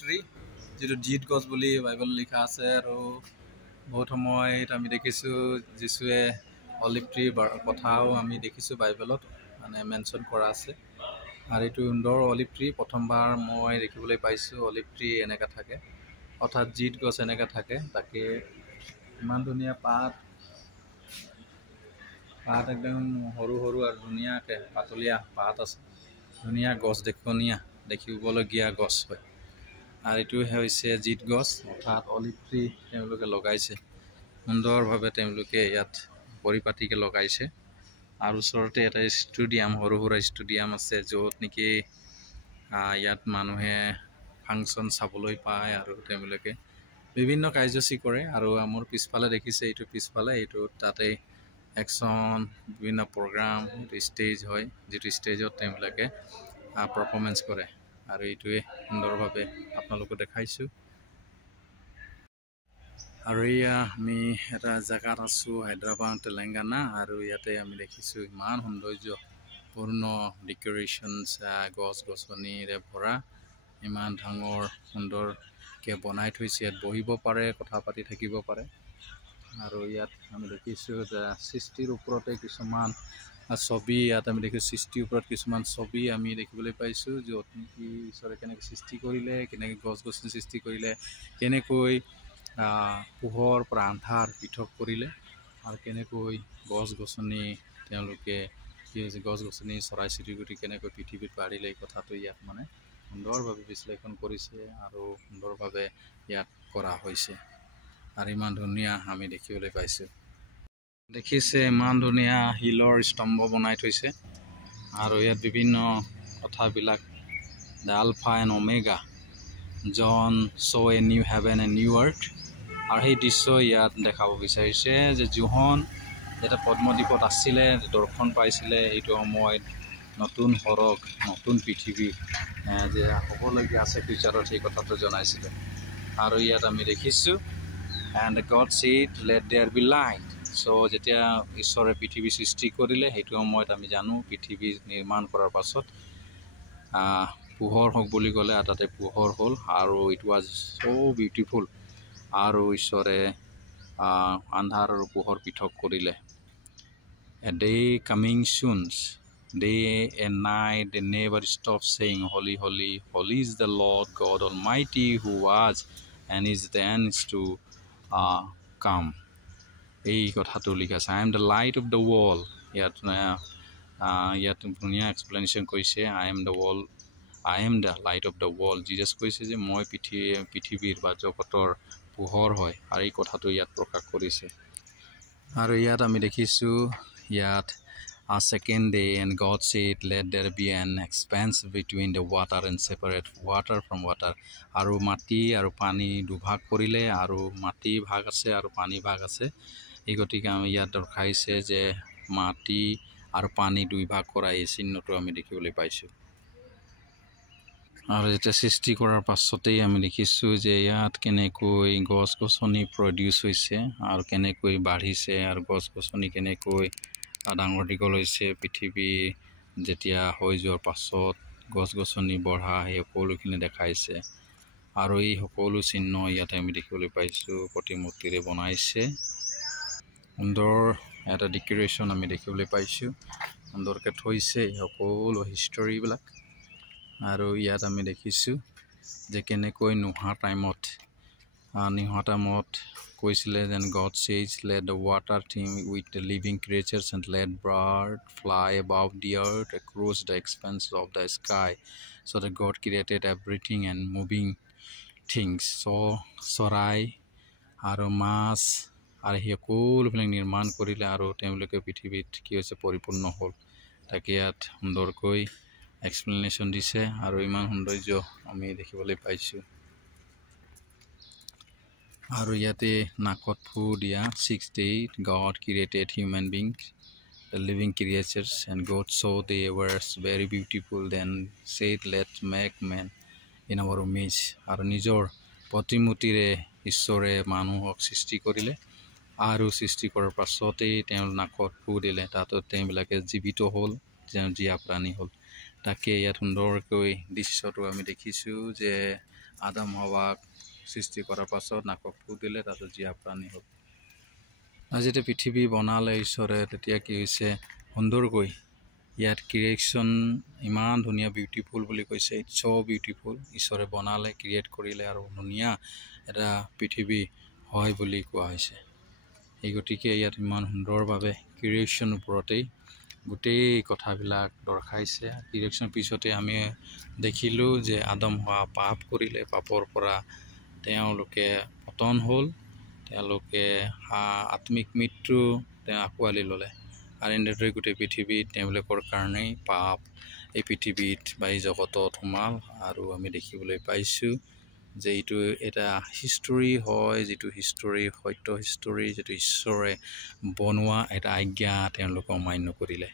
Tree যিটো জিত গছ বুলি বাইবেল লিখা আছে আৰু বহুত সময়ত আমি দেখিছোঁ যীশুৱে অলিভ ট্ৰীৰ কথাও আমি দেখিছোঁ বাইবেলত মানে মেনশ্যন কৰা আছে আৰু এইটো সুন্দৰ অলিভ ট্ৰী প্ৰথমবাৰ মই দেখিবলৈ পাইছোঁ অলিভ ট্ৰী এনেকৈ থাকে অৰ্থাৎ জিত গছ এনেকৈ থাকে তাকে ইমান ধুনীয়া পাত একদম সৰু সৰু আৰু ধুনীয়াকৈ পাতলীয়া পাত আছে ধুনীয়া গছ দেখিবলগীয়া গছ হয় আৰু এইটো হৈছে জিত গছ অৰ্থাৎ অলিভ ট্ৰী তেওঁলোকে লগাইছে সুন্দৰভাৱে তেওঁলোকে ইয়াত পৰিপাটিকৈ লগাইছে আৰু ওচৰতে এটা ষ্টেডিয়াম সৰু সুৰা ষ্টেডিয়াম আছে য'ত নেকি ইয়াত মানুহে ফাংচন চাবলৈ পায় আৰু তেওঁলোকে বিভিন্ন কাৰ্যসূচী কৰে আৰু মোৰ পিছফালে দেখিছে এইটো তাতে একশ্যন বিভিন্ন প্ৰগ্ৰাম ষ্টেজ হয় যিটো ষ্টেজত তেওঁলোকে পাৰফৰ্মেঞ্চ কৰে আৰু এইটোৱে সুন্দৰভাৱে আপোনালোকক দেখাইছোঁ আৰু এয়া আমি এটা জেগাত আছোঁ হায়দৰাবাদ তেলেংগানা আৰু ইয়াতে আমি দেখিছোঁ ইমান সৌন্দৰ্যপূৰ্ণ ডেকৰেশ্যনছ গছ গছনিৰে ভৰা ইমান ডাঙৰ সুন্দৰকৈ বনাই থৈছে ইয়াত বহিব পাৰে কথা পাতি থাকিব পাৰে আৰু ইয়াত আমি দেখিছোঁ যে সৃষ্টিৰ ওপৰতে কিছুমান ছবি ইয়াত আমি দেখিছোঁ সৃষ্টিৰ ওপৰত কিছুমান ছবি আমি দেখিবলৈ পাইছোঁ য'ত নেকি ঈশ্বৰে কেনেকৈ সৃষ্টি কৰিলে কেনেকৈ গছ গছনি সৃষ্টি কৰিলে কেনেকৈ পোহৰ পৰা আন্ধাৰ পৃথক কৰিলে আৰু কেনেকৈ গছ গছনি তেওঁলোকে কি হৈছে গছ গছনি চৰাই চিৰিকটি কেনেকৈ পৃথিৱীত বাঢ়িলে এই কথাটো ইয়াত মানে সুন্দৰভাৱে বিশ্লেষণ কৰিছে আৰু সুন্দৰভাৱে ইয়াত কৰা হৈছে আৰু ইমান ধুনীয়া আমি দেখিবলৈ পাইছোঁ দেখিছে ইমান ধুনীয়া শিলৰ স্তম্ভ বনাই থৈছে আৰু ইয়াত বিভিন্ন কথাবিলাক the alpha and omega John saw' a new heaven and new earth আৰু সেই দৃশ্য ইয়াত দেখাব বিচাৰিছে যে জোহন এটা পদ্মদ্বীপত আছিলে দৰ্শন পাইছিলে সেইটো সময়ত নতুন সৰগ নতুন পৃথিৱী যে হ'বলগীয়া আছে ফিউচাৰত সেই কথাটো জনাইছিলে আৰু ইয়াত আমি দেখিছোঁ and God said let there be light so' যেতিয়া ঈশ্বৰে পৃথিৱী সৃষ্টি কৰিলে সেইটো সময়ত আমি জানো পৃথিৱী নিৰ্মাণ কৰাৰ পাছত পোহৰ হওক বুলি ক'লে তাতে পোহৰ হ'ল আৰু ইট ৱাজ চ' বিউটিফুল আৰু ঈশ্বৰে আন্ধাৰ আৰু পোহৰ পৃথক কৰিলে এ ডে কামিং চুনছ day and night they never stop saying holy holy holy is the Lord God Almighty who was and is then is to come এই কথাটো লিখা আছে I am the light of the world ইয়াত ধুনীয়া explanation কৰিছে I am the light of the world Jesus কৈছে যে মই পৃথিৱীৰ বা জগতৰ পোহৰ হয় আৰু এই কথাটো ইয়াত প্ৰকাশ কৰিছে আৰু ইয়াত আমি দেখিছোঁ ইয়াত a second day and God said let there be an expanse between the water and separate water from water আৰু মাটি আৰু পানী দুভাগ কৰিলে আৰু মাটি ভাগ আছে আৰু পানী ভাগ আছে এই গতিকে আমি ইয়াত দৰ্শাইছে যে মাটি আৰু পানী দুই ভাগ কৰা এই চিহ্নটো আমি দেখিবলৈ পাইছোঁ আৰু যেতিয়া সৃষ্টি কৰাৰ পাছতেই আমি দেখিছোঁ যে ইয়াত কেনেকৈ গছ গছনি প্ৰডিউচ হৈছে আৰু কেনেকৈ বাঢ়িছে আৰু গছ গছনি কেনেকৈ ডাঙৰ দীঘল হৈছে পৃথিৱী যেতিয়া হৈ যোৱাৰ পাছত গছ গছনি বঢ়া সেই সকলোখিনি দেখাইছে আৰু এই সকলো চিহ্ন ইয়াতে আমি দেখিবলৈ পাইছোঁ প্ৰতিমূৰ্তিৰে বনাইছে সুন্দৰ এটা ডেকৰেশ্যন আমি দেখিবলৈ পাইছোঁ সুন্দৰকৈ থৈছে সকলো হিষ্টৰীবিলাক আৰু ইয়াত আমি দেখিছোঁ যে কেনেকৈ নোহোৱা টাইমত কৈছিলে যেন God says let the water teem with the living creatures and let bird fly above the earth across the expanse of the sky so that God created everything and moving things so চৰাই আৰু মাছ আৰু সেই সকলোবিলাক নিৰ্মাণ কৰিলে আৰু তেওঁলোকে পৃথিৱীত কি হৈছে পৰিপূৰ্ণ হ'ল তাকে ইয়াত সুন্দৰকৈ এক্সপ্লেনেশ্যন দিছে আৰু ইমান সৌন্দৰ্য আমি দেখিবলৈ পাইছোঁ আৰু ইয়াতে নাকত ফু দিয়া 6 day God created human beings the living creatures and God saw they were very beautiful then said let's make man in our image আৰু নিজৰ প্ৰতিমূৰ্তিৰে ঈশ্বৰে মানুহক সৃষ্টি কৰিলে আৰু সৃষ্টি কৰাৰ পাছতেই তেওঁ নাকত ফু দিলে তাত তেওঁবিলাকে জীৱিত হ'ল জীয়া প্ৰাণী হ'ল তাকে ইয়াত সুন্দৰকৈ দৃশ্যটো আমি দেখিছোঁ যে আদম হাৱাক সৃষ্টি কৰাৰ পাছত নাকক ফুক দিলে, তাৰপিছত জীয়া প্ৰাণী হ'ল। আজি যেতিয়া পৃথিৱী বনালে ঈশ্বৰে, তেতিয়া কি হৈছে সুন্দৰকৈ ইয়াত ক্ৰিয়েশ্যন ইমান ধুনীয়া বিউটিফুল বুলি কৈছে। It's so beautiful. ঈশ্বৰে বনালে, ক্ৰিয়েট কৰিলে আৰু ধুনীয়া এটা পৃথিৱী হয় বুলি কোৱা হৈছে। এই গতিকে ইয়াত ইমান সুন্দৰভাৱে ক্ৰিয়েশ্যন ওপৰতেই গোটেই কথাবিলাক দৰ্শাইছে। ক্ৰিয়েশ্যনৰ পিছতে আমি দেখিলোঁ যে আদম হাৱা পাপ কৰিলে, পাপৰ পৰা তেওঁলোকে পতন হ'ল, তেওঁলোকে আত্মিক মৃত্যু আঁকোৱালি ল'লে। আৰু এনেদৰে গোটেই পৃথিৱীত তেওঁলোকৰ কাৰণেই পাপ এই পৃথিৱীত বা এই জগতত সোমাল। আৰু আমি দেখিবলৈ পাইছোঁ যে এইটো এটা হিষ্টৰী হয়, যিটো হিষ্টৰী সত্য হিষ্টৰী, যিটো ঈশ্বৰে বনোৱা এটা আজ্ঞা তেওঁলোকে অমান্য কৰিলে।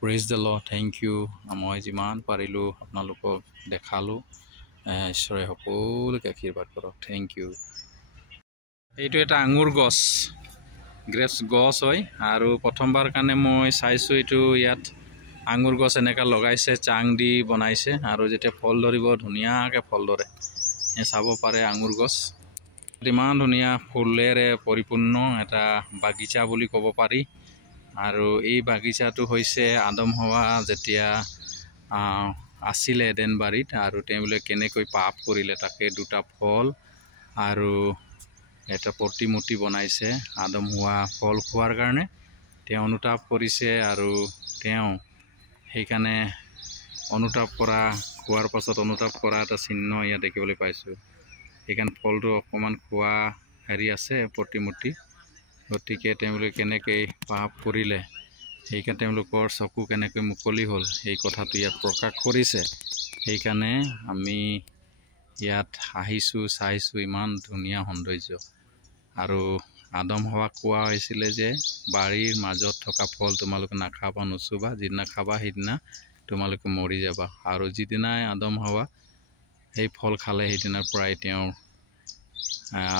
Praise the Lord, thank you. মই যিমান পাৰিলোঁ আপোনালোকক দেখালোঁ। ঈশ্বৰে সকলোকে আশীৰ্বাদ কৰক। Thank you. এইটো এটা আঙুৰ গছ, গ্ৰেপছ গছ হয়। আৰু প্ৰথমবাৰ কাৰণে মই চাইছোঁ এইটো ইয়াত আঙুৰ গছ এনেকৈ লগাইছে, চাং দি বনাইছে। আৰু যেতিয়া ফল ধৰিব ধুনীয়াকৈ ফল ধৰে। চাব পাৰে আঙুৰ গছ ইমান ধুনীয়া ফুলেৰে পৰিপূৰ্ণ এটা বাগিচা বুলি ক'ব পাৰি। আৰু এই বাগিচাটো হৈছে আদম হাৱা যেতিয়া আছিলে এডেনবাৰীত, আৰু তেওঁলোকে কেনেকৈ পাপ কৰিলে তাকে দুটা ফল আৰু এটা প্ৰতিমূৰ্তি বনাইছে। আদম হাৱা ফল খোৱাৰ কাৰণে তেওঁ অনুতাপ কৰিছে, আৰু তেওঁ সেইকাৰণে অনুতাপ কৰা, খোৱাৰ পাছত অনুতাপ কৰা এটা চিহ্ন ইয়াত দেখিবলৈ পাইছোঁ। সেইকাৰণে ফলটো অকণমান খোৱা হেৰি আছে প্ৰতিমূৰ্তি। গতিকে তেওঁলোকে কেনেকৈ পাপ কৰিলে, সেইকাৰণে তেওঁলোকৰ চকু কেনেকৈ মুকলি হ'ল, সেই কথাটো ইয়াত প্ৰকাশ কৰিছে। সেইকাৰণে আমি ইয়াত আহিছোঁ, চাইছোঁ, ইমান ধুনীয়া সৌন্দৰ্য। আৰু আদম হাৱাক কোৱা হৈছিলে যে বাৰীৰ মাজত থকা ফল তোমালোকে নাখাবা, নুচুবা, যিদিনা খাবা সেইদিনা তোমালোকে মৰি যাবা। আৰু যিদিনাই আদম হাৱা সেই ফল খালে সেইদিনাৰ পৰাই তেওঁৰ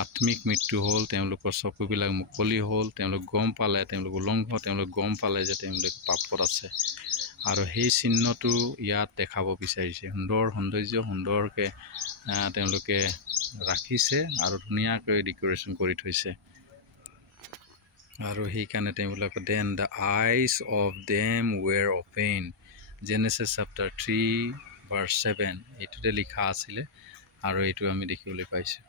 আত্মিক মৃত্যু হ'ল, তেওঁলোকৰ চকুবিলাক মুকলি হ'ল, তেওঁলোক গম পালে, তেওঁলোক গম পালে যে তেওঁলোক পাপত আছে। আৰু সেই চিহ্নটো ইয়াত দেখাব বিচাৰিছে। সৌন্দৰ্য সুন্দৰকৈ তেওঁলোকে ৰাখিছে আৰু ধুনীয়াকৈ ডেক'ৰেশ্যন কৰি থৈছে। আৰু সেইকাৰণে তেওঁলোকে then the eyes of them were open, Genesis chapter 3 verse 7 এইটোতে লিখা আছিলে। আৰু এইটো আমি দেখিবলৈ পাইছোঁ।